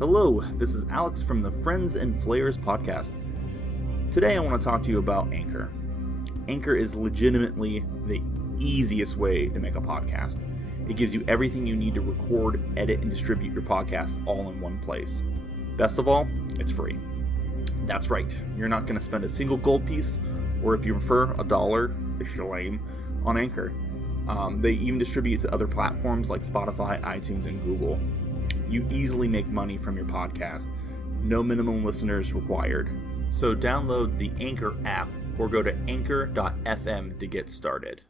Hello, this is Alex from the Friends and Flayers podcast. Today I want to talk to you about Anchor. Anchor is legitimately the easiest way to make a podcast. It gives you everything you need to record, edit, and distribute your podcast all in one place. Best of all, it's free. That's right, you're not going to spend a single gold piece, or if you prefer, $1, if you're lame, on Anchor. They even distribute it to other platforms like Spotify, iTunes, and Google. You easily make money from your podcast. No minimum listeners required. So download the Anchor app or go to anchor.fm to get started.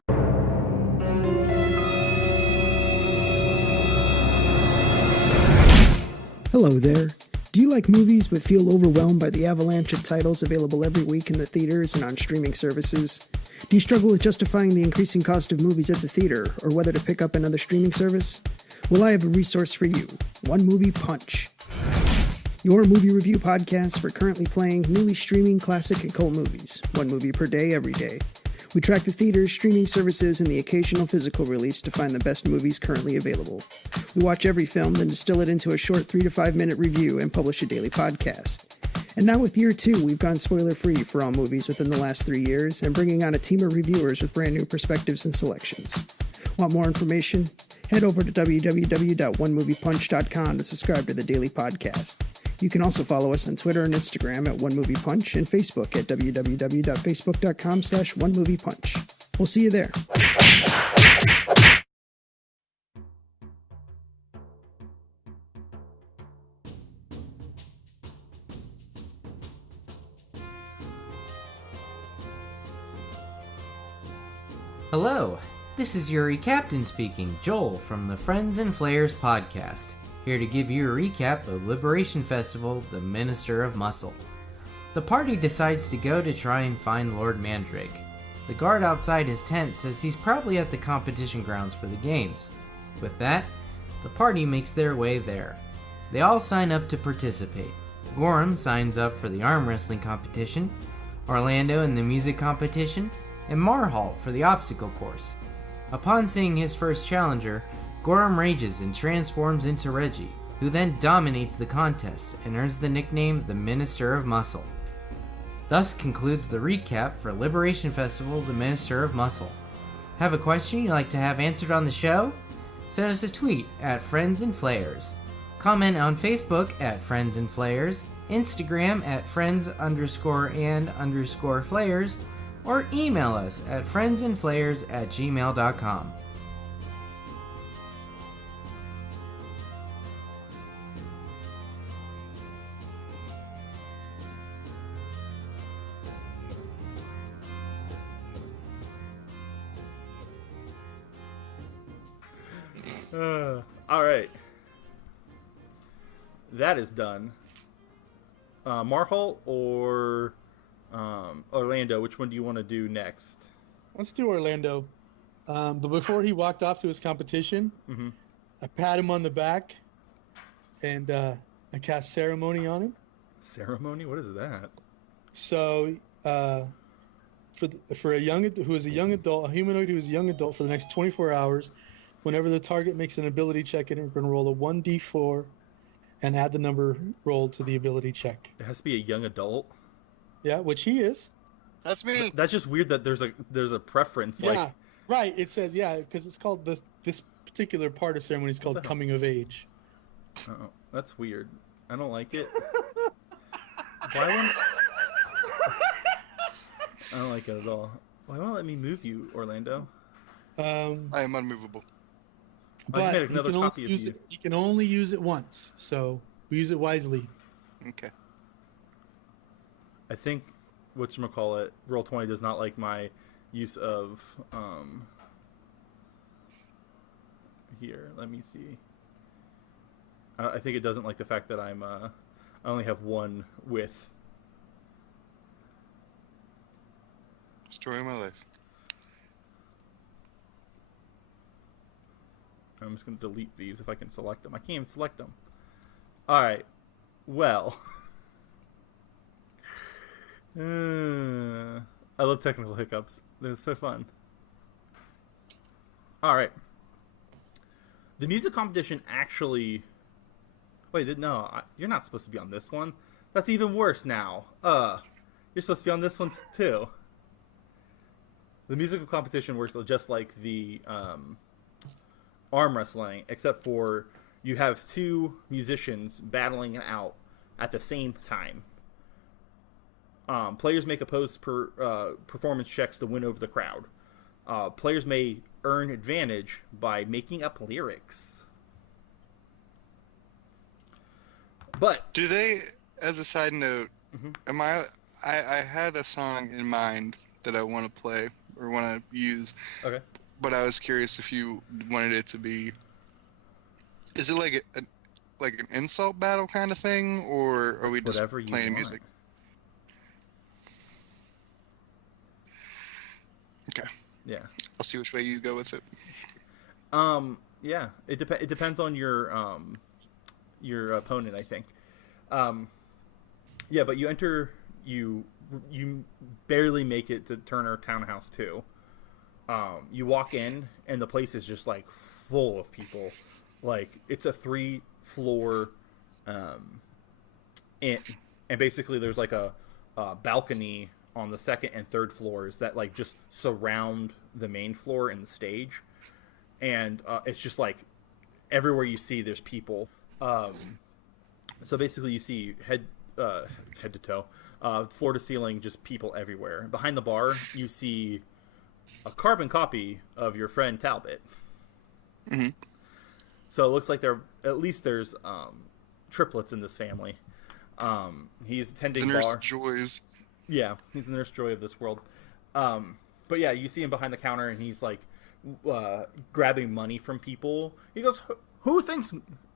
Hello there. Do you like movies but feel overwhelmed by the avalanche of titles available every week in the theaters and on streaming services? Do you struggle with justifying the increasing cost of movies at the theater or whether to pick up another streaming service? Well, I have a resource for you, One Movie Punch. Your movie review podcast for currently playing, newly streaming classic and cult movies. One movie per day, every day. We track the theaters, streaming services, and the occasional physical release to find the best movies currently available. We watch every film, then distill it into a short 3 to 5 minute review and publish a daily podcast. And now with year 2, we've gone spoiler-free for all movies within the last 3 years and bringing on a team of reviewers with brand new perspectives and selections. Want more information? Head over to www.onemoviepunch.com to subscribe to the daily podcast. You can also follow us on Twitter and Instagram at OneMoviePunch and Facebook at www.facebook.com/OneMoviePunch. We'll see you there. Hello, this is Yuri Captain speaking, Joel from the Friends and Flayers podcast, here to give you a recap of Liberation Festival, the Minister of Muscle. The party decides to go to try and find Lord Mandrake. The guard outside his tent says he's probably at the competition grounds for the games. With that, the party makes their way there. They all sign up to participate. Gorham signs up for the arm wrestling competition, Orlando in the music competition, and Marhalt for the obstacle course. Upon seeing his first challenger, Gorham rages and transforms into Reggie, who then dominates the contest and earns the nickname the Minister of Muscle. Thus concludes the recap for Liberation Festival, the Minister of Muscle. Have a question you'd like to have answered on the show? Send us a tweet at Friends and Flayers. Comment on Facebook at Friends and Flayers, Instagram at Friends_and_Flayers, or email us at friendsandflayers@gmail.com. All right. That is done. Marhalt or Orlando, which one do you want to do next? Let's do Orlando. But before he walked off to his competition, I pat him on the back and I cast Ceremony on him. Ceremony? What is that? So for a young who is a young adult, a humanoid who is a young adult for the next 24 hours, whenever the target makes an ability check, we're going to roll a 1d4 and add the number rolled to the ability check. It has to be a young adult. Yeah, which he is. That's me. That's just weird that there's a preference. Yeah, like... right. It says, because it's called this particular part of ceremony is called coming of age. Oh, that's weird. I don't like it. Why wouldn't... I don't like it at all. Why won't it let me move you, Orlando? I am unmovable. I just made another copy of you. You can only use it once, so we use it wisely. Okay. I think whatchamacallit, Roll20 does not like my use of here, let me see. I think it doesn't like the fact that I only have one with. Story of my life. I'm just going to delete these if I can select them. I can't even select them. Alright. Well. I love technical hiccups. They're so fun. Alright. The music competition actually Wait, no, you're not supposed to be on this one. That's even worse now. You're supposed to be on this one too. The musical competition works just like the arm wrestling, except for you have two musicians battling it out at the same time. Players make opposed performance checks to win over the crowd. Players may earn advantage by making up lyrics. But do they, as a side note, I had a song in mind that I want to play or want to use. Okay. But I was curious if you wanted it to be. Is it like an insult battle kind of thing, or are we just playing music? Okay. Yeah. I'll see which way you go with it. Yeah. It depends on your opponent, I think. Yeah, but you enter. You barely make it to Turner Townhouse 2. You walk in and the place is just like full of people. Like it's a 3-floor, and basically there's like a balcony on the second and third floors that like just surround the main floor and the stage, and it's just like everywhere you see there's people. So basically you see head to toe, floor to ceiling, just people everywhere. Behind the bar you see a carbon copy of your friend Talbot. Mm-hmm. So it looks like there's triplets in this family. He's tending the Nurse bar. Joys. Yeah, he's the Nurse Joy of this world. But yeah, you see him behind the counter and he's like grabbing money from people. He goes, "Who thinks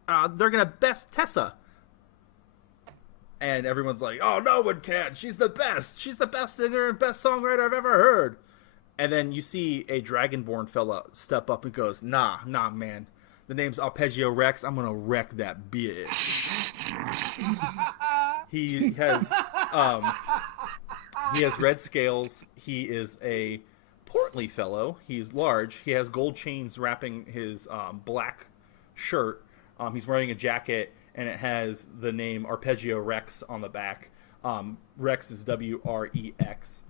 they're gonna best Tessa?" And everyone's like, "Oh, no one can. She's the best. She's the best singer and best songwriter I've ever heard." And then you see a Dragonborn fella step up and goes, Nah, man. The name's Arpeggio Rex. I'm gonna wreck that bitch." He has red scales. He is a portly fellow. He's large. He has gold chains wrapping his black shirt. He's wearing a jacket, and it has the name Arpeggio Rex on the back. Rex is WREX.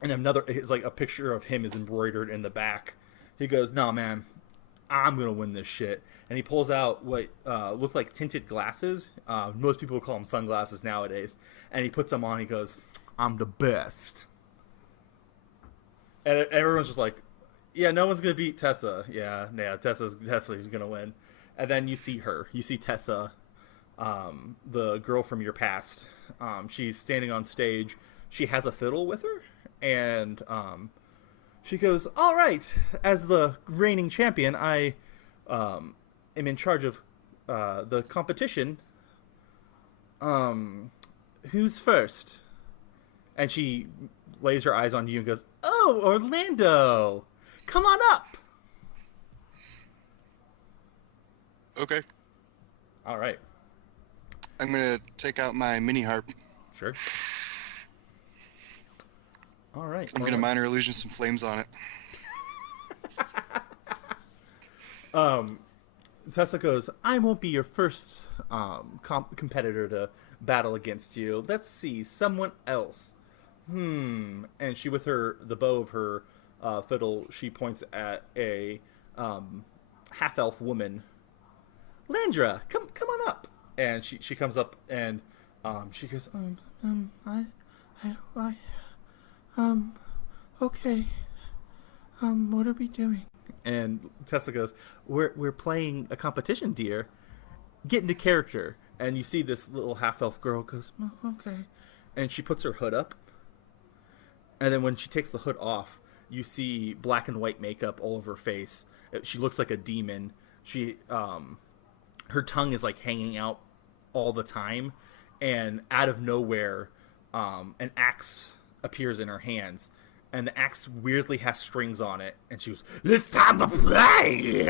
And it's like a picture of him is embroidered in the back. He goes, "No, man, I'm going to win this shit." And he pulls out what look like tinted glasses. Most people call them sunglasses nowadays. And he puts them on. He goes, "I'm the best." And everyone's just like, "Yeah, no one's going to beat Tessa." Yeah, Tessa's definitely going to win. And then you see her. You see Tessa, the girl from your past. She's standing on stage. She has a fiddle with her. And she goes, "All right, as the reigning champion, I am in charge of the competition. Who's first?" And she lays her eyes on you and goes, "Oh, Orlando, come on up." Okay. All right. I'm gonna take out my mini harp. Sure. All right. I'm gonna minor illusion some flames on it. Tessa goes, "I won't be your first competitor to battle against you. Let's see, someone else." And she, with the bow of her fiddle, she points at a half-elf woman. "Landra, come on up." And she comes up and she goes, "Okay. What are we doing?" And Tessa goes, We're playing a competition, dear. Get into character." And you see this little half-elf girl goes, "Oh, okay." And she puts her hood up. And then when she takes the hood off, you see black and white makeup all over her face. She looks like a demon. She, her tongue is like hanging out all the time. And out of nowhere, an axe appears in her hands. And the axe weirdly has strings on it. And she goes, "It's time to play!"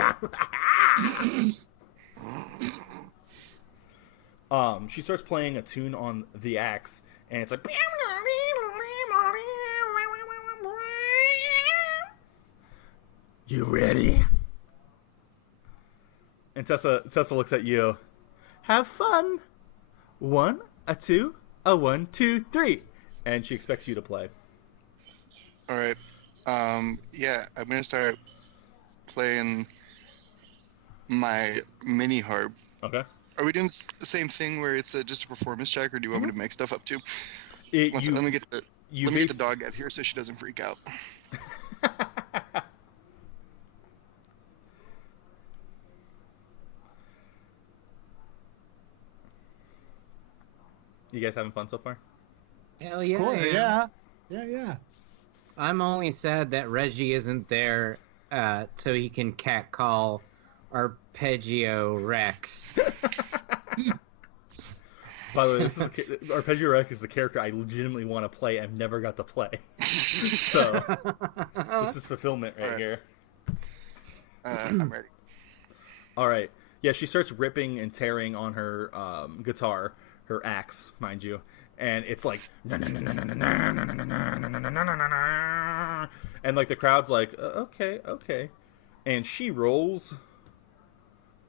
She starts playing a tune on the axe. And it's like... "You ready?" And Tessa looks at you. Have fun. 1, a 2, a 1, 2, 3. And she expects you to play. All right. Yeah, I'm gonna start playing my mini harp. Okay. Are we doing the same thing where it's just a performance check, or do you want me to make stuff up too? Let me get the dog out here so she doesn't freak out. You guys having fun so far? Hell yeah. Cool. Yeah. I'm only sad that Reggie isn't there so he can catcall Arpeggio Rex. By the way, Arpeggio Rex is the character I legitimately want to play and never got to play. So, this is fulfillment right here. I'm ready. All right. Yeah, she starts ripping and tearing on her guitar, her axe, mind you. And it's like, and like the crowd's like, okay. And she rolls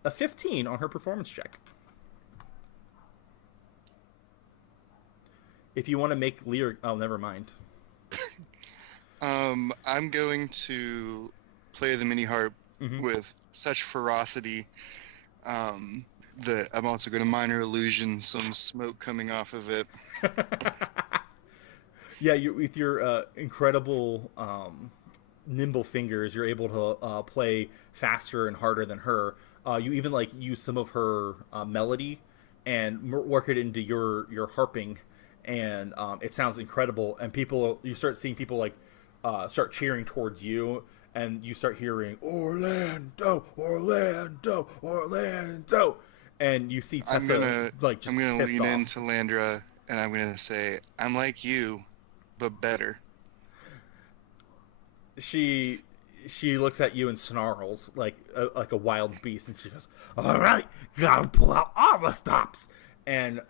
a 15 on her performance check. If you want to make Lear, oh, never mind. I'm going to play the mini harp with such ferocity that I'm also going to minor illusion some smoke coming off of it. Yeah, with your incredible nimble fingers, you're able to play faster and harder than her. You even like use some of her melody and work it into your harping, and it sounds incredible. And you start seeing people like start cheering towards you, and you start hearing Orlando, Orlando, Orlando. And you see Tessa I'm gonna lean off. into Landra, and I'm gonna say, I'm like you, but better. She looks at you and snarls like a wild beast, and she goes, "All right, gotta pull out all the stops." And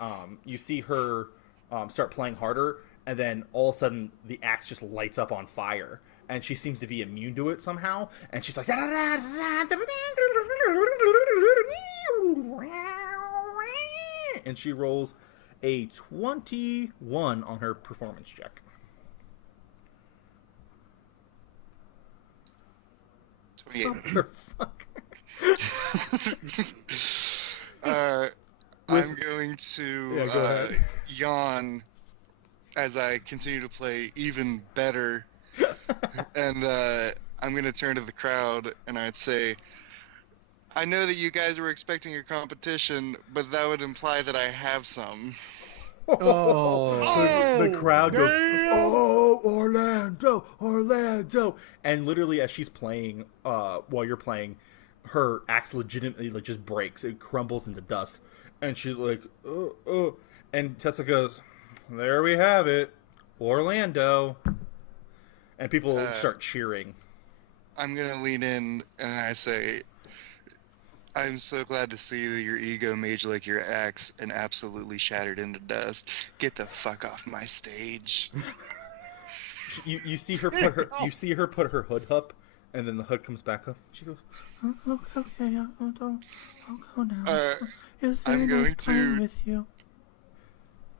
you see her start playing harder, and then all of a sudden the axe just lights up on fire, and she seems to be immune to it somehow. And she's like, and she rolls a 21 on her performance check. 28. I'm going to yawn as I continue to play even better. And I'm going to turn to the crowd and I'd say, I know that you guys were expecting a competition, but that would imply that I have some. The crowd goes, "Oh, Orlando, Orlando!" And literally, as she's playing, while you're playing, her axe legitimately like just breaks. It crumbles into dust, and she's like, "Oh!" And Tessa goes, "There we have it, Orlando." And people start cheering. I'm gonna lean in and I say, I'm so glad to see that your ego made like your axe and absolutely shattered into dust. Get the fuck off my stage. You see her put her hood up, and then the hood comes back up. She goes, "Oh, okay, I'll go now. It's very nice playing with you."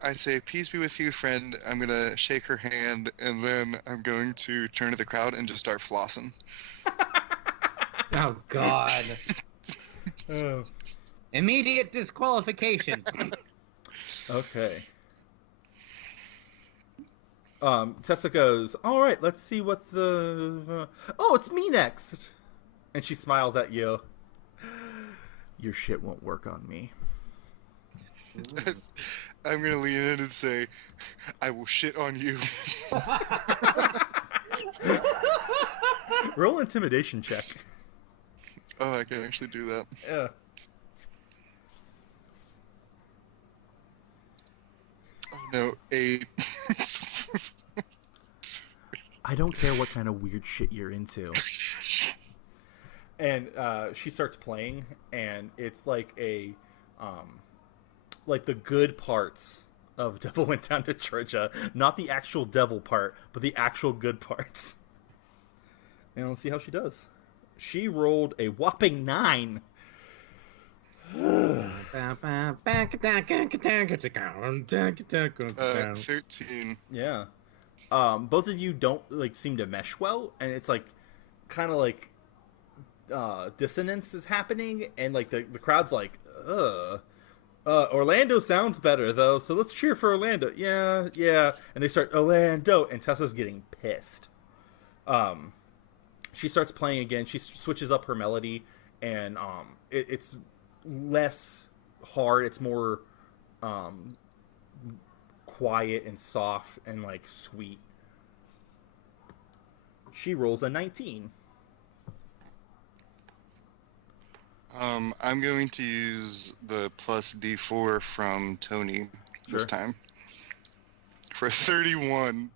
I say, "Peace be with you, friend." I'm gonna shake her hand, and then I'm going to turn to the crowd and just start flossing. Oh God. Oh. Immediate disqualification. Okay. Tessa goes, "All right, let's see what the... Oh, it's me next!" And she smiles at you. "Your shit won't work on me." I'm going to lean in and say, "I will shit on you." Roll intimidation check. Oh, I can actually do that. Yeah. Oh no, 8. I don't care what kind of weird shit you're into. And she starts playing, and it's like like the good parts of Devil Went Down to Georgia. Not the actual devil part, but the actual good parts. And let's see how she does. She rolled a whopping 9. 13. Yeah. Both of you don't like seem to mesh well, and it's like kind of like dissonance is happening, and like the crowd's like, Orlando sounds better though, so let's cheer for Orlando. Yeah, and they start Orlando, and Tessa's getting pissed. She starts playing again. She switches up her melody, and it's less hard. It's more quiet and soft and like sweet. She rolls a 19. I'm going to use the plus D4 from Tony this time for 31.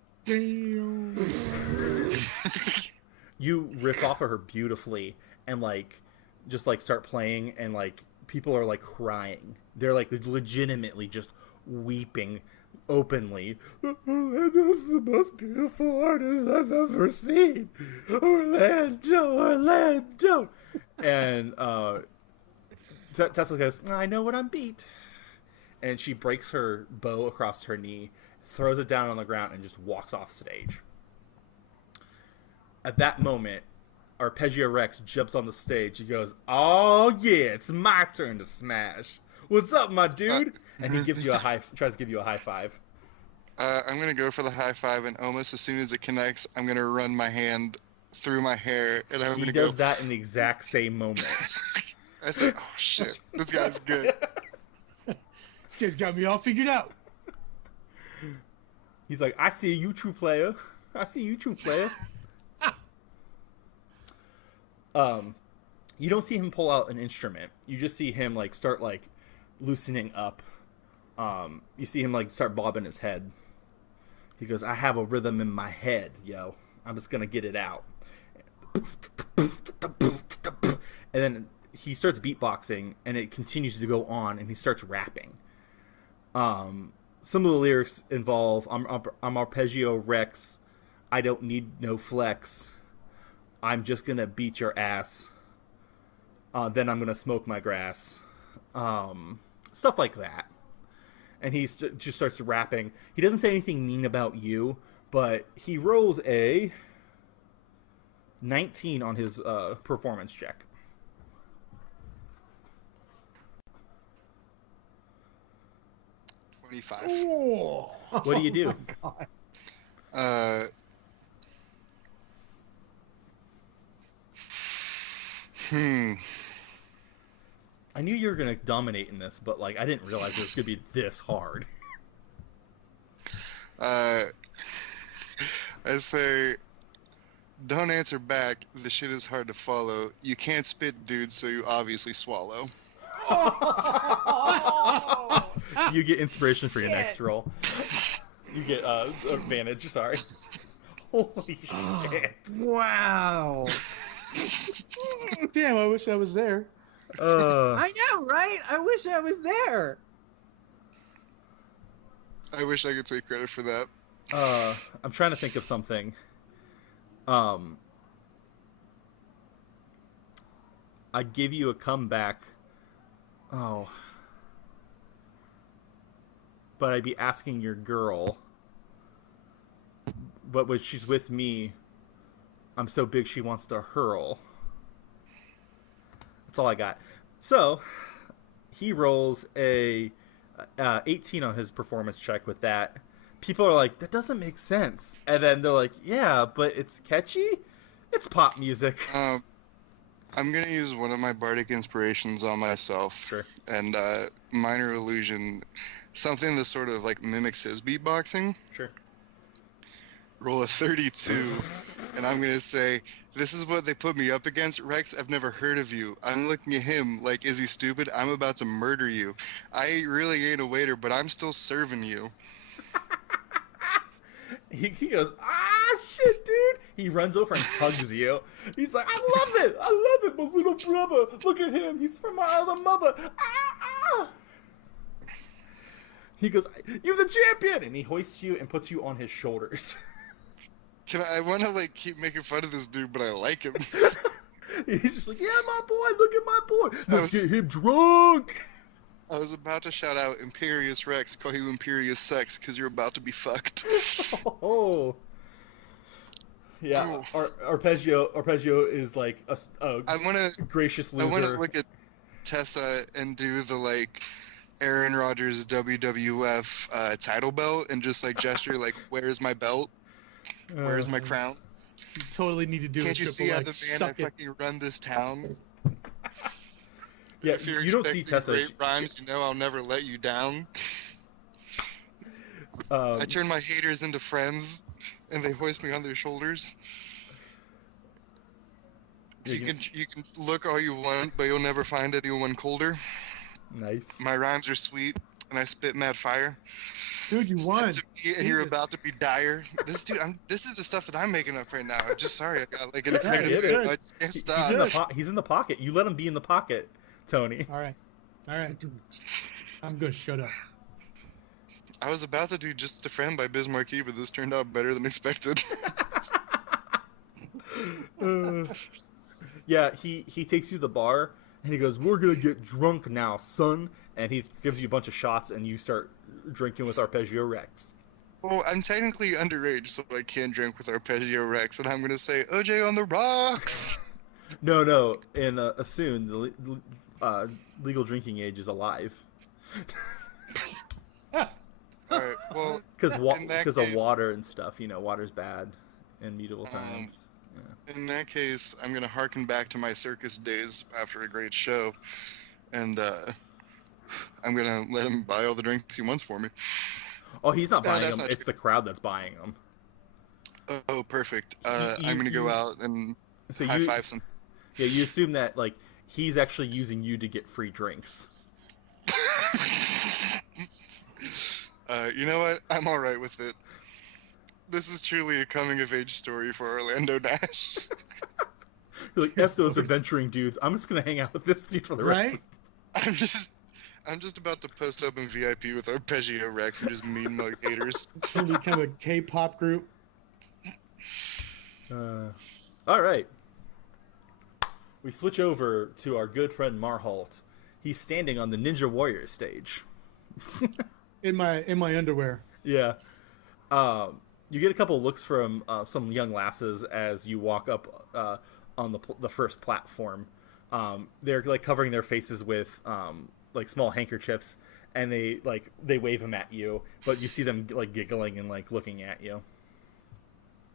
You riff off of her beautifully and like just like start playing, and like people are like crying. They're like legitimately just weeping openly. Orlando's the most beautiful artist I've ever seen. Orlando. And Tessa goes, I know what I'm beat. And she breaks her bow across her knee, throws it down on the ground, and just walks off stage. At that moment, Arpeggio Rex jumps on the stage. He goes, oh yeah, it's my turn to smash. What's up, my dude? And he gives you tries to give you a high five. I'm going to go for the high five, and almost as soon as it connects, I'm going to run my hand through my hair, and I'm going to go... He does that in the exact same moment. I said, oh shit, this guy's good. This guy's got me all figured out. He's like, I see you, true player. I see you, true player. You don't see him pull out an instrument. You just see him like start like loosening up. You see him like start bobbing his head. He goes, I have a rhythm in my head, yo. I'm just gonna get it out. And then he starts beatboxing, and it continues to go on, and he starts rapping. Some of the lyrics involve, I'm Arpeggio Rex. I don't need no flex. I'm just gonna beat your ass. Then I'm gonna smoke my grass. Stuff like that. And he just starts rapping. He doesn't say anything mean about you, but he rolls a 19 on his performance check. Oh, what do you do? I knew you were gonna dominate in this, but like I didn't realize it was gonna be this hard. I say, don't answer back. The shit is hard to follow. You can't spit, dude, so you obviously swallow. You get inspiration for your next roll. You get advantage. Sorry. Holy shit! Wow. damn! I wish I was there. I know, right? I wish I was there. I wish I could take credit for that. I'm trying to think of something. I'd give you a comeback. Oh. But I'd be asking your girl. But when she's with me, I'm so big she wants to hurl. That's all I got. So, he rolls a 18 on his performance check with that. People are like, that doesn't make sense. And then they're like, yeah, but it's catchy? It's pop music. I'm going to use one of my bardic inspirations on myself. Sure. And minor illusion, something that sort of like mimics his beatboxing. Sure. Roll a 32, and I'm going to say, this is what they put me up against. Rex, I've never heard of you. I'm looking at him like, is he stupid? I'm about to murder you. I really ain't a waiter, but I'm still serving you. He goes, ah, shit, dude. He runs over and hugs you. He's like, I love it, my little brother. Look at him. He's from my other mother. Ah. He goes, you're the champion. And he hoists you and puts you on his shoulders. I want to like keep making fun of this dude, but I like him. He's just like, yeah, my boy, look at my boy. Let's get him drunk. I was about to shout out Imperious Rex, call you Imperious Sex, because you're about to be fucked. Oh. Yeah, Arpeggio is like a gracious loser. I want to look at Tessa and do the like Aaron Rodgers WWF title belt and just like gesture like, "Where's my belt? Where's my crown?" You totally need to do. Can't you see I'm the man I fucking run this town? Yeah, if you're you don't see expecting Tessa. Great rhymes, you know I'll never let you down. I turn my haters into friends, and they hoist me on their shoulders. You can look all you want, but you'll never find anyone colder. Nice. My rhymes are sweet, and I spit mad fire. Dude, you won. And you're about to be dire. This is the stuff that I'm making up right now. I'm just sorry, I got like an creative. I just can't stop. He's in the pocket. You let him be in the pocket, Tony. All right. I'm gonna shut up. I was about to do Just a Friend by Biz Markie, but this turned out better than expected. Yeah, he takes you to the bar, and he goes, "We're gonna get drunk now, son." And he gives you a bunch of shots, and you start drinking with Arpeggio Rex. Well, I'm technically underage, so I can't drink with Arpeggio Rex, and I'm gonna say OJ on the rocks. No, and soon the legal drinking age is alive. All right, well, because of water and stuff. You know, water's bad in medieval times. Yeah. In that case, I'm gonna harken back to my circus days after a great show, and I'm gonna let him buy all the drinks he wants for me. Oh, he's not buying them. It's the crowd that's buying them. Oh, perfect. I'm gonna go out and high five some. Yeah, you assume that like he's actually using you to get free drinks. You know what? I'm all right with it. This is truly a coming-of-age story for Orlando Dash. You're like, F those adventuring dudes. I'm just gonna hang out with this dude for the rest. I'm just about to post up in VIP with Arpeggio Rex and just mean mug haters. Can become a K-pop group. All right. We switch over to our good friend Marholt. He's standing on the Ninja Warrior stage. in my underwear. Yeah. You get a couple looks from some young lasses as you walk up on the first platform. They're like covering their faces with like small handkerchiefs, and they wave them at you, but you see them like giggling and like looking at you.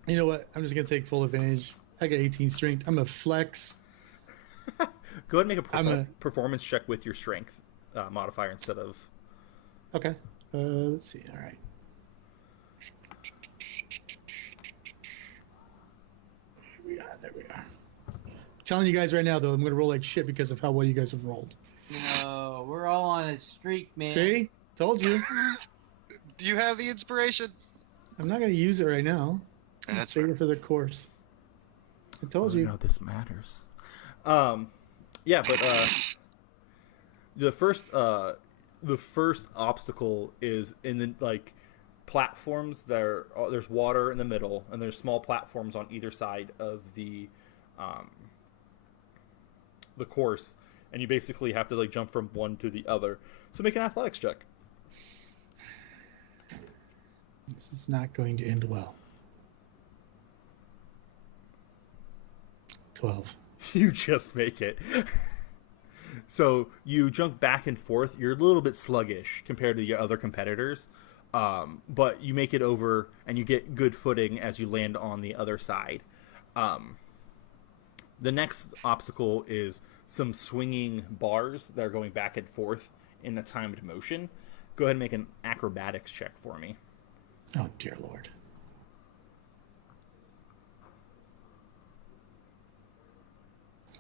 You know what? I'm just gonna take full advantage. I got 18 strength. I'm a flex. Go ahead and make a performance check with your strength modifier instead of. Okay. Let's see. All right. There we are. I'm telling you guys right now, though, I'm gonna roll like shit because of how well you guys have rolled. No, we're all on a streak, man. See? Told you. Do you have the inspiration? I'm not gonna use it right now. That's save it for the course. I told you. No, this matters. Yeah, but the first obstacle is in the like platforms. There's water in the middle, and there's small platforms on either side of the course, and you basically have to like jump from one to the other. So make an athletics check. This is not going to end well. 12. You just make it. So you jump back and forth. You're a little bit sluggish compared to your other competitors, but you make it over and you get good footing as you land on the other side. The next obstacle is some swinging bars that are going back and forth in a timed motion. Go ahead and make an acrobatics check for me. Oh, dear Lord.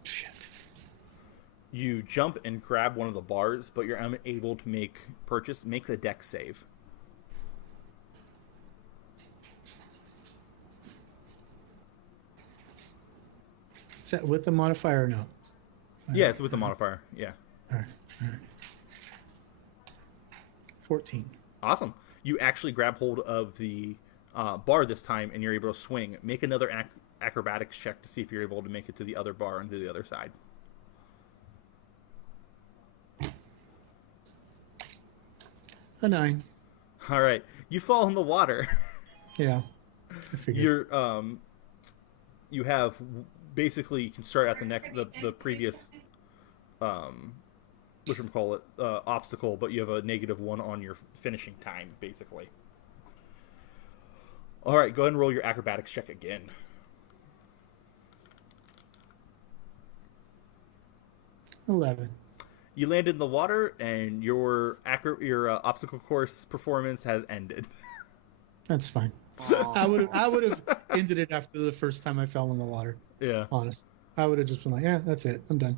Shit. You jump and grab one of the bars, but you're unable to make the dex save. Is that with the modifier or no? Yeah, it's with the modifier. Yeah. All right. 14. Awesome. You actually grab hold of the bar this time, and you're able to swing. Make another acrobatics check to see if you're able to make it to the other bar and to the other side. A 9. All right, you fall in the water. Yeah, I figured. You have basically you can start at the previous obstacle, but you have a -1 on your finishing time, basically. All right, go ahead and roll your acrobatics check again. 11. You landed in the water, and your obstacle course performance has ended. That's fine. I would have ended it after the first time I fell in the water. Yeah. Honest. I would have just been like, yeah, that's it. I'm done.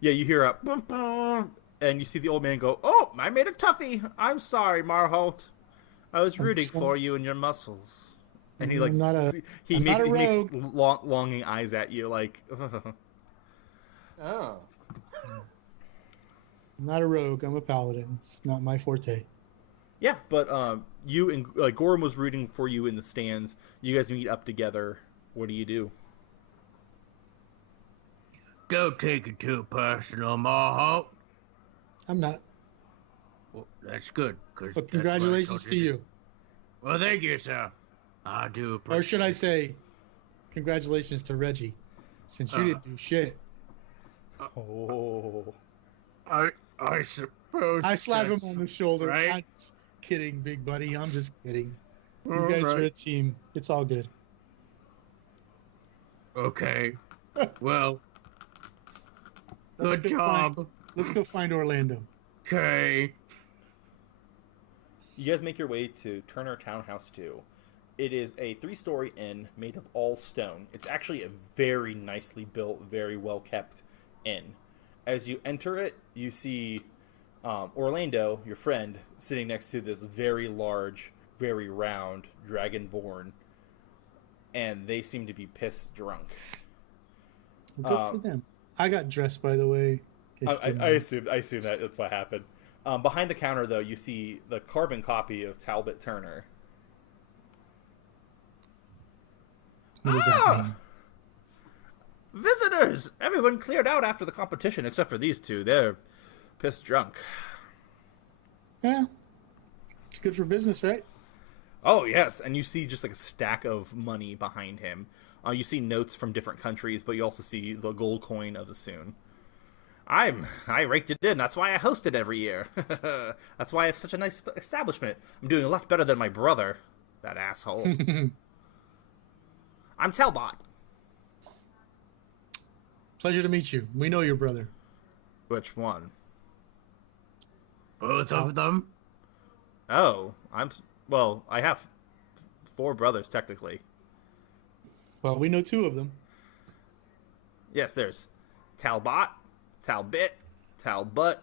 Yeah, you hear a boom, boom, and you see the old man go, "Oh, I made a toughie. I'm sorry, Marholt. I was rooting for you and your muscles." And he makes longing eyes at you, like. Oh. I'm not a rogue. I'm a paladin. It's not my forte. Yeah, but you and Gorham was rooting for you in the stands. You guys meet up together. What do you do? Don't take it too personal, Marholt. I'm not. Well, that's good. But congratulations to you. Well, thank you, sir. I do appreciate it. Or should I say, congratulations to Reggie, since you didn't do shit. Oh. I suppose. I slap him on the shoulder. right. I'm just kidding, big buddy. I'm just kidding. You All guys are a right. team. It's all good. Okay. Well. Good job. Let's go find Orlando. Okay. You guys make your way to Turner Townhouse 2. It is a 3-story inn made of all stone. It's actually a very nicely built, very well kept inn. As you enter it, you see Orlando, your friend, sitting next to this very large, very round dragonborn, and they seem to be piss drunk. Good for them. I got dressed, by the way. I assume that's what happened. Behind the counter, though, you see the carbon copy of Talbot Turner. What does that mean? Visitors! Everyone cleared out after the competition except for these two. They're piss drunk. Yeah. It's good for business, right? Oh, yes. And you see just like a stack of money behind him. You see notes from different countries, but you also see the gold coin of the Soon. I raked it in. That's why I host it every year. That's why I have such a nice establishment. I'm doing a lot better than my brother. That asshole. I'm Talbot. Pleasure to meet you. We know your brother. Which one? Both of them? Oh, I have 4 brothers, technically. Well, we know 2 of them. Yes, there's Talbot, Talbot, Talbot,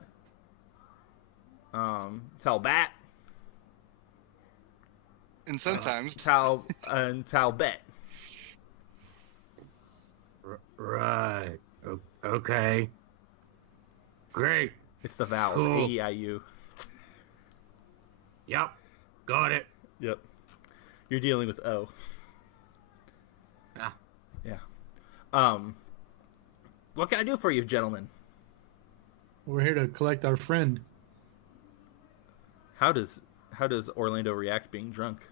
Talbat, And sometimes and Talbot. Right. Okay. Great. It's the vowels. Cool. A-E-I-U. Yep. Got it. Yep. You're dealing with O. Ah. Yeah. What can I do for you, gentlemen? We're here to collect our friend. How does Orlando react being drunk?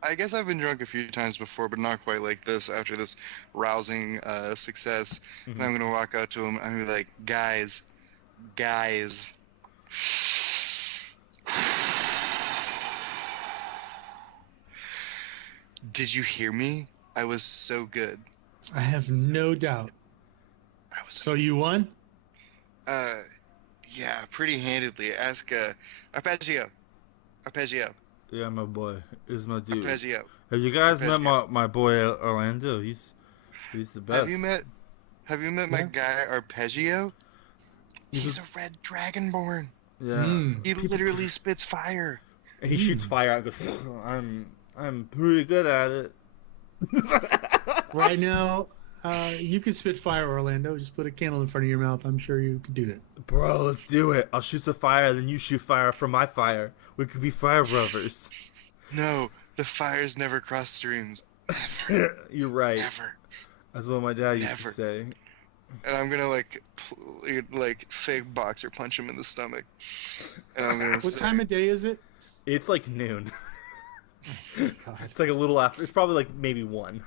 I guess I've been drunk a few times before, but not quite like this after this rousing success. And I'm going to walk out to him. I'm going to be like, guys. Did you hear me? I was so good. I have no doubt. I was So you won? Yeah, pretty handedly. Ask Arpeggio. Yeah, my boy. He's my dude. Arpeggio. Have you guys met Arpeggio. my boy Orlando? He's the best. Have you met my guy Arpeggio? He's a red dragonborn. Yeah. He literally spits fire. He shoots fire out and goes, I'm pretty good at it. Right now, you can spit fire, Orlando. Just put a candle in front of your mouth. I'm sure you could do that. Bro, let's do it. I'll shoot some fire, then you shoot fire from my fire. We could be fire brothers. No, the fires never cross streams. You're right. Never. That's what my dad used Never. to say. and I'm gonna like fake boxer punch him in the stomach. And I'm gonna What say, time of day is it? It's like noon. God. It's like a little after. It's probably like maybe 1.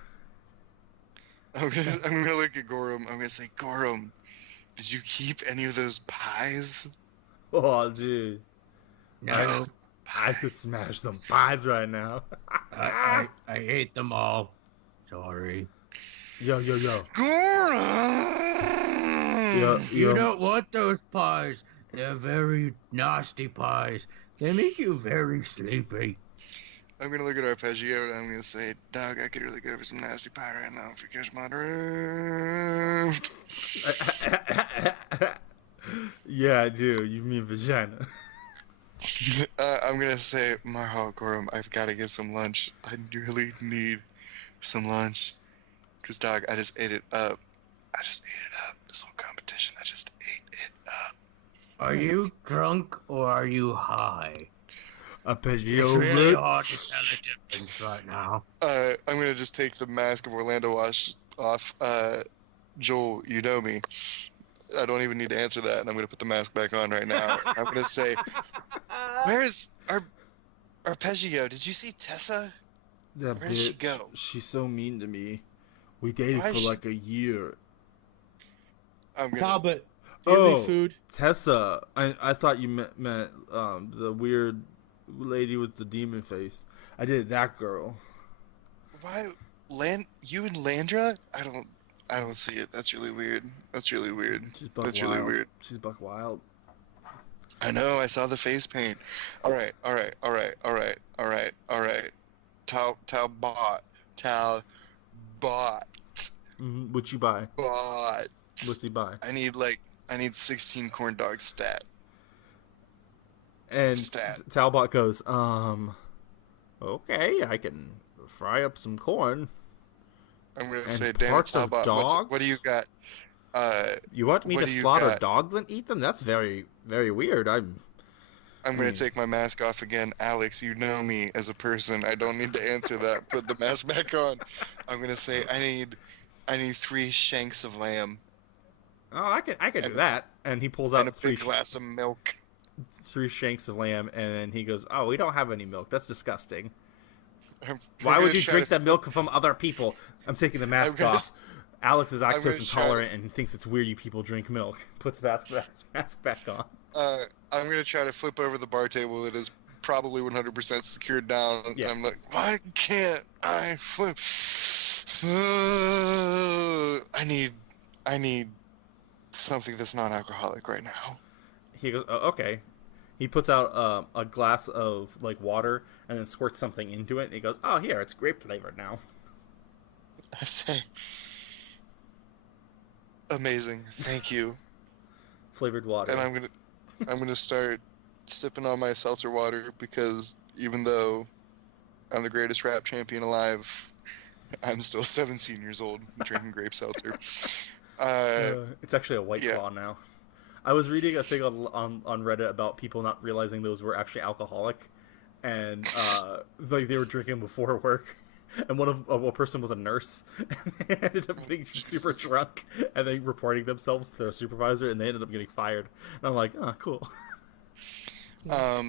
I'm gonna look at Gorum. I'm gonna say, Gorum, did you keep any of those pies? Oh, dude. No, I could smash some pies right now. I ate them all. Sorry. Yo. Gorum! You don't want those pies. They're very nasty pies. They make you very sleepy. I'm gonna look at Arpeggio and I'm gonna say, Dog, I could really go for some nasty pie right now if you catch my drift. Yeah, I do. You mean vagina. I'm gonna say, Marhal, Gorum, I've gotta get some lunch. I really need some lunch. Cause dog, I just ate it up. This whole competition, I just ate it up. Are you drunk or are you high? Arpeggio It's really lips. hard to tell the difference right now. I'm gonna just take the mask of Orlando Wash off. Joel, you know me. I don't even need to answer that, and I'm gonna put the mask back on right now. I'm gonna say, where's Arpeggio? Did you see Tessa? That Where did she bitch, go? she's so mean to me. We dated Why for is she- like a year. I'm gonna. Talbot, do you Oh, leave food? Tessa. I thought you meant the weird lady with the demon face. I did that girl. Why, you and Landra? I don't see it. That's really weird. She's buck That's wild. really weird. She's buck wild. I know. I saw the face paint. All right. Talbot. What you buy? Bot. What's he buy? I need 16 corn dogs stat. And Stat. Talbot goes, okay, I can fry up some corn. I'm gonna And say, damn it, parts of Talbot. What do you dogs? got? You want me What to do you slaughter got? dogs and eat them? That's very, very weird. I'm gonna Hmm. take my mask off again. Alex, you know me as a person. I don't need to answer that. Put the mask back on. I'm gonna say I need 3 shanks of lamb Oh, I can do And- that. And he pulls and out a big glass of milk. 3 shanks of lamb, and then he goes, "Oh, we don't have any milk. That's disgusting. I'm Why gonna would you try drink to- that milk from other people?" I'm taking the mask gonna- off. Alex is I'm lactose gonna intolerant and thinks it's weird you people drink milk. Puts the mask back on. I'm gonna try to flip over the bar table. It is probably 100% secured down. Yeah. And I'm like, why can't I flip? I need something that's non-alcoholic right now. He goes, "Oh, okay." He puts out a glass of like water and then squirts something into it. And he goes, "Oh, here, it's grape flavored now." I say, amazing, thank you. Flavored water. And I'm gonna start sipping on my seltzer water because even though I'm the greatest rap champion alive, I'm still 17 years old drinking grape seltzer. It's actually a White yeah. Claw now. I was reading a thing on Reddit about people not realizing those were actually alcoholic, and like they were drinking before work, and one person was a nurse, and they ended up getting super drunk, and they reporting themselves to their supervisor, and they ended up getting fired. And I'm like, oh, cool. Yeah,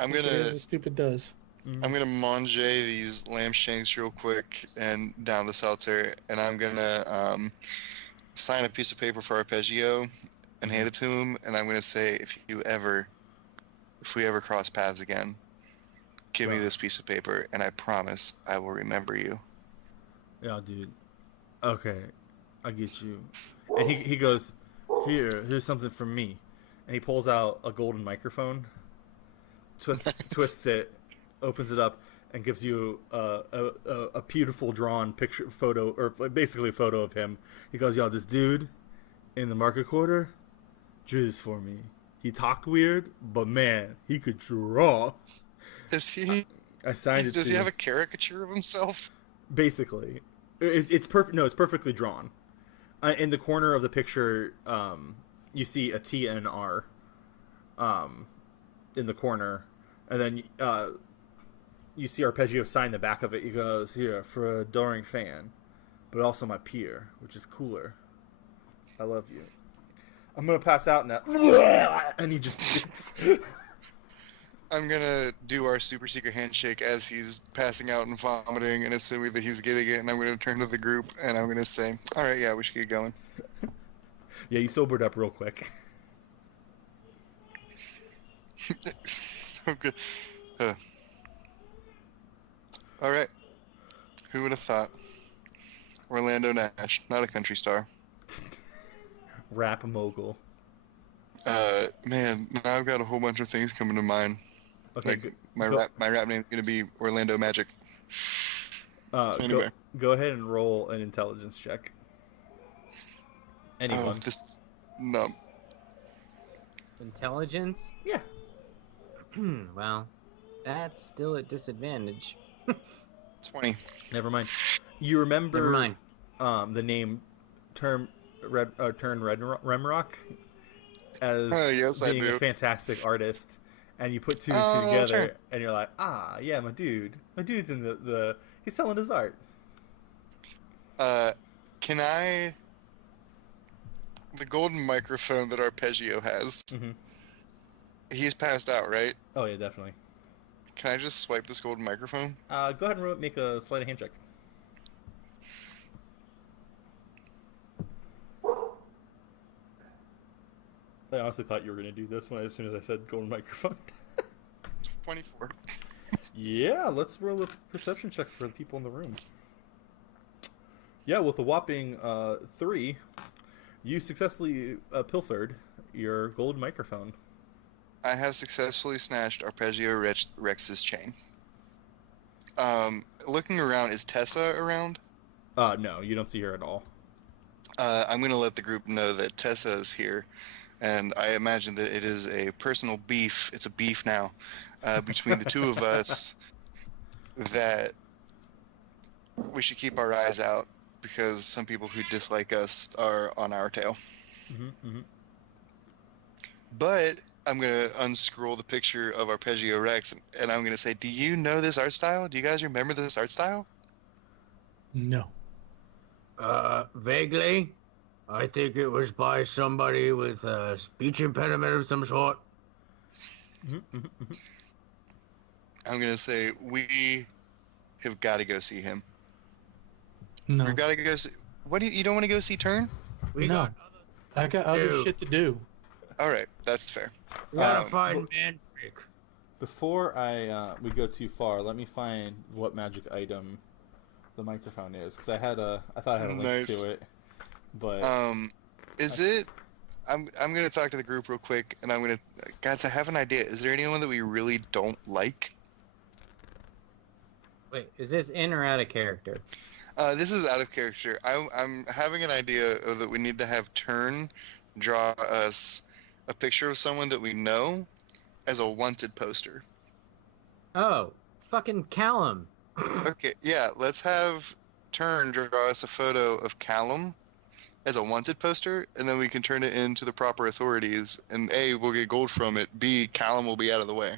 I'm gonna Stupid does. mange these lamb shanks real quick and down the seltzer, and I'm gonna sign a piece of paper for Arpeggio and hand it to him, and I'm gonna say, if we ever cross paths again, give me this piece of paper, and I promise I will remember you. Yeah, dude. Okay, I get you. And he goes, here's something from me, and he pulls out a golden microphone, twists it, opens it up, and gives you a beautiful drawn photo, or basically a photo of him. He goes, "Yo, this dude in the market quarter drew this for me. He talked weird, but man, he could draw." Does he? I signed it. Does to he you. have a caricature of himself? Basically, it's perfect. No, it's perfectly drawn. In the corner of the picture, you see a T and an R. In the corner, and then you see Arpeggio sign the back of it. He goes, "Here for a adoring fan, but also my peer, which is cooler." I love you. I'm gonna pass out now. And he just I'm gonna do our super secret handshake as he's passing out and vomiting and assuming that he's getting it, and I'm gonna turn to the group and I'm gonna say, alright, yeah, we should get going. Yeah, you sobered up real quick. So good. Alright. Who would have thought? Orlando Nash, not a country star. Rap mogul. Man, now I've got a whole bunch of things coming to mind. Okay, Like, my rap name is gonna be Orlando Magic. Anyway. Go ahead and roll an intelligence check. Anyone. No. Intelligence? Yeah. Well, that's still a disadvantage. 20. Never mind. You remember Never mind. The name Turn Remrock as yes, being I do. a fantastic artist, and you put two Oh, together, sure. and you're like, yeah, my dude's in the he's selling his art. Can I... The golden microphone that Arpeggio has, Mm-hmm. he's passed out, right? Oh yeah, definitely. Can I just swipe this golden microphone? Go ahead and make a sleight of hand check. I honestly thought you were going to do this as soon as I said golden microphone. 24. Yeah, let's roll a perception check for the people in the room. Yeah, with a whopping 3, you successfully pilfered your gold microphone. I have successfully snatched Arpeggio Rex's chain. Looking around, is Tessa around? No, you don't see her at all. I'm going to let the group know that Tessa is here, and I imagine that it is a personal beef. It's a beef now between the two of us that we should keep our eyes out because some people who dislike us are on our tail. Mm-hmm. But I'm going to unscroll the picture of Arpeggio Rex, and I'm going to say, do you know this art style? Do you guys remember this art style? No. Vaguely. I think it was by somebody with a speech impediment of some sort. I'm going to say, we have got to go see him. No. We've got to go see... What you don't want to go see Turn? We No. got I got other shit to do. All right, that's fair. we gotta find Mandrake. Before we go too far, let me find what magic item the microphone is, because I thought I had a link Nice. to it, but Is it... I'm going to talk to the group real quick, and I'm going to... Guys, I have an idea. Is there anyone that we really don't like? Wait, is this in or out of character? This is out of character. I'm having an idea that we need to have Turn draw us a picture of someone that we know as a wanted poster. Oh, fucking Callum. Okay, yeah, let's have Turn draw us a photo of Callum as a wanted poster, and then we can turn it into the proper authorities, and A, we'll get gold from it, B, Callum will be out of the way.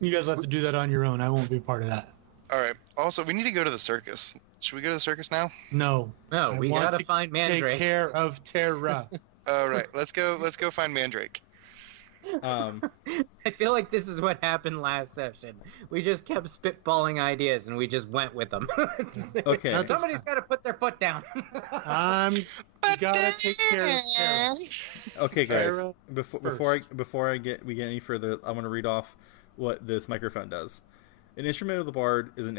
You guys will have to do that on your own. I won't be part of that. Alright, also, we need to go to the circus. Should we go to the circus now? No. No, I we want gotta to find Mandrake. Take care of Terra. Alright, let's go find Mandrake. I feel like this is what happened last session. We just kept spitballing ideas and we just went with them. Okay. That's- Somebody's got to put their foot down. You gotta take care of Terra. Okay, guys. Terra Before we get any further, I want to read off what this microphone does. An instrument of the bard is an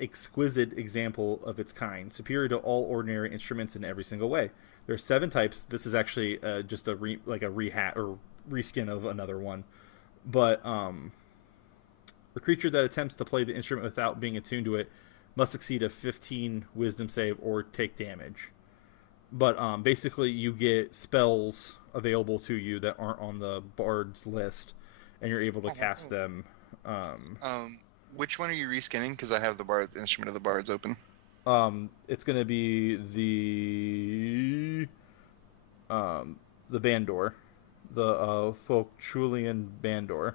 exquisite example of its kind, superior to all ordinary instruments in every single way. There are 7 types. This is actually just a reskin of another one, but the creature that attempts to play the instrument without being attuned to it must succeed a 15 wisdom save or take damage. But basically, you get spells available to you that aren't on the bard's list, and you're able to cast them. Which one are you reskinning? Because I have the instrument of the bards open. It's gonna be the Bandor, the Folkchulian Bandor.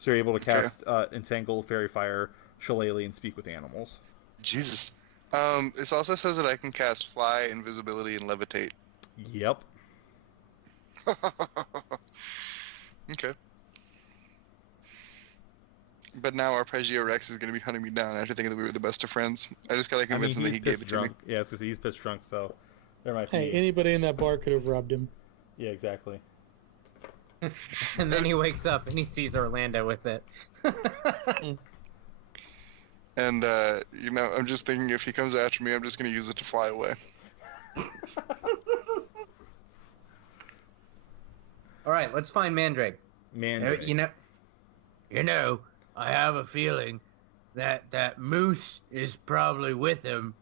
So you're able to cast Entangle, Fairy Fire, Shillelagh, and Speak with Animals. Jesus. This also says that I can cast Fly, Invisibility, and Levitate. Yep. Okay. But now Arpeggio Rex is going to be hunting me down after thinking that we were the best of friends. I just got to convince him that he gave it to me. Yeah, it's because he's pissed drunk, so there might Hey, be... anybody in that bar could have robbed him. Yeah, exactly. And then he wakes up and he sees Orlando with it. And, I'm just thinking if he comes after me, I'm just going to use it to fly away. All right, let's find Mandrake. Mandrake. You know, I have a feeling that Moose is probably with him,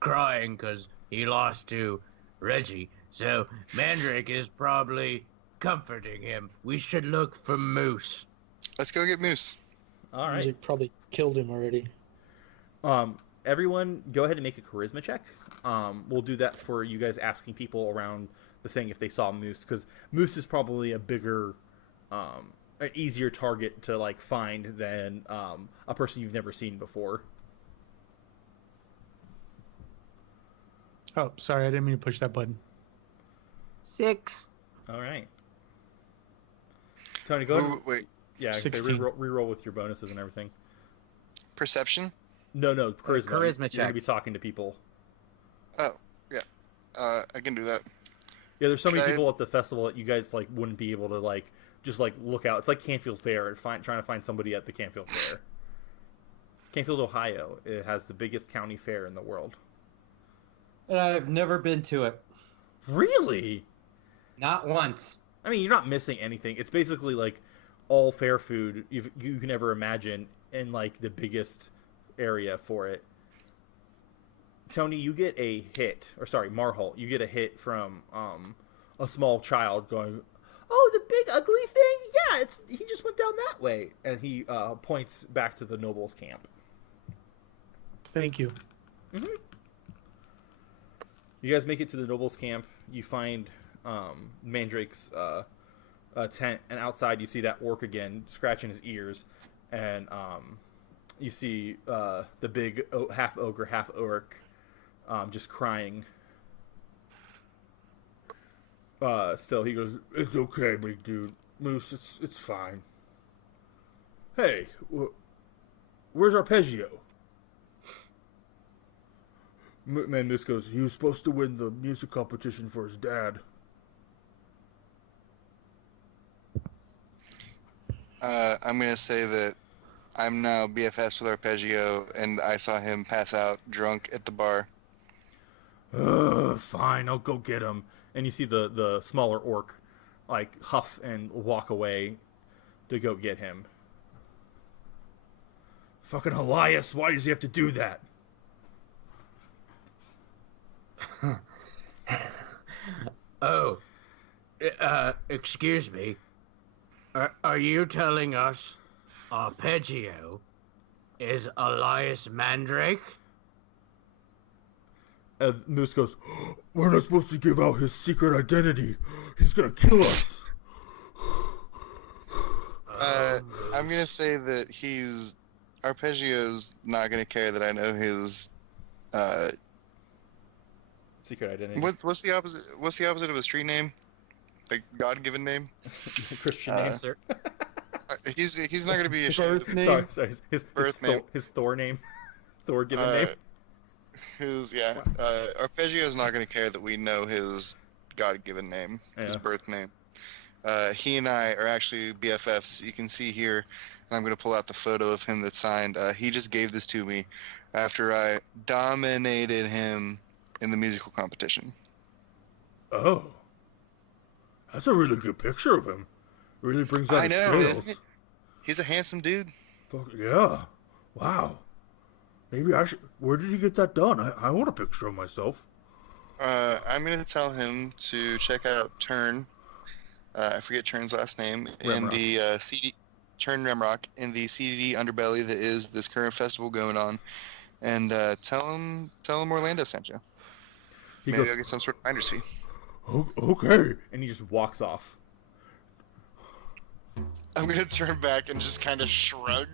crying because he lost to Reggie. So Mandrake is probably comforting him. We should look for Moose. Let's go get Moose. All right. Music probably killed him already. Everyone, go ahead and make a charisma check. We'll do that for you guys asking people around the thing if they saw Moose, because Moose is probably a bigger, an easier target to like find than a person you've never seen before. Oh, sorry, I didn't mean to push that button. 6. All right. Tony, go ahead. Ooh, wait, Yeah, I can say 16. reroll with your bonuses and everything. Perception? No, charisma. Charisma You're check. going to be talking to people. Oh, yeah. I can do that. Yeah, there's so many Okay. people at the festival that you guys like wouldn't be able to like just like look out. It's like Canfield Fair and trying to find somebody at the Canfield Fair. Canfield, Ohio, it has the biggest county fair in the world. And I've never been to it. Really? Not once. I mean, you're not missing anything. It's basically like all fair food you can ever imagine in like the biggest area for it. Tony, you get a hit, or sorry, Marholt, you get a hit from a small child going, "Oh, the big ugly thing? Yeah, he just went down that way," and he points back to the nobles' camp. Thank you. Mm-hmm. You guys make it to the nobles' camp. You find Mandrake's tent, and outside you see that orc again, scratching his ears, and you see the big half ogre, half orc, just crying. Still, he goes, "It's okay, big dude. Moose, it's fine. Hey, where's Arpeggio?" Man, Moose goes, "He was supposed to win the music competition for his dad." I'm going to say that I'm now BFFs with Arpeggio, and I saw him pass out drunk at the bar. Fine, I'll go get him. And you see the smaller orc, like, huff and walk away to go get him. Fucking Elias, why does he have to do that? Oh, excuse me. Are you telling us Arpeggio is Elias Mandrake? And Moose goes, "We're not supposed to give out his secret identity. He's gonna kill us." I'm going to say that Arpeggio's not going to care that I know his, Secret identity. what's the opposite of a street name? Like, God-given name? Christian name. Sir. He's not going to be ashamed of Birth name? Sorry, his Birth name. His Thor name. Thor given name. Arpeggio's not going to care that we know his God-given name, his Yeah. birth name. He and I are actually BFFs. You can see here, and I'm going to pull out the photo of him that's signed. He just gave this to me after I dominated him in the musical competition. Oh. That's a really good picture of him. Really brings out I his know, skills. isn't it? He's a handsome dude. Fuck, yeah. Wow. Maybe I should... Where did you get that done? I want a picture of myself. I'm going to tell him to check out Turn. I forget Turn's last name. In the CD... Turn Remrock in the CDD underbelly that is this current festival going on. And tell him Orlando sent you. Maybe I'll get some sort of finder's fee. Okay. And he just walks off. I'm going to turn back and just kind of shrug.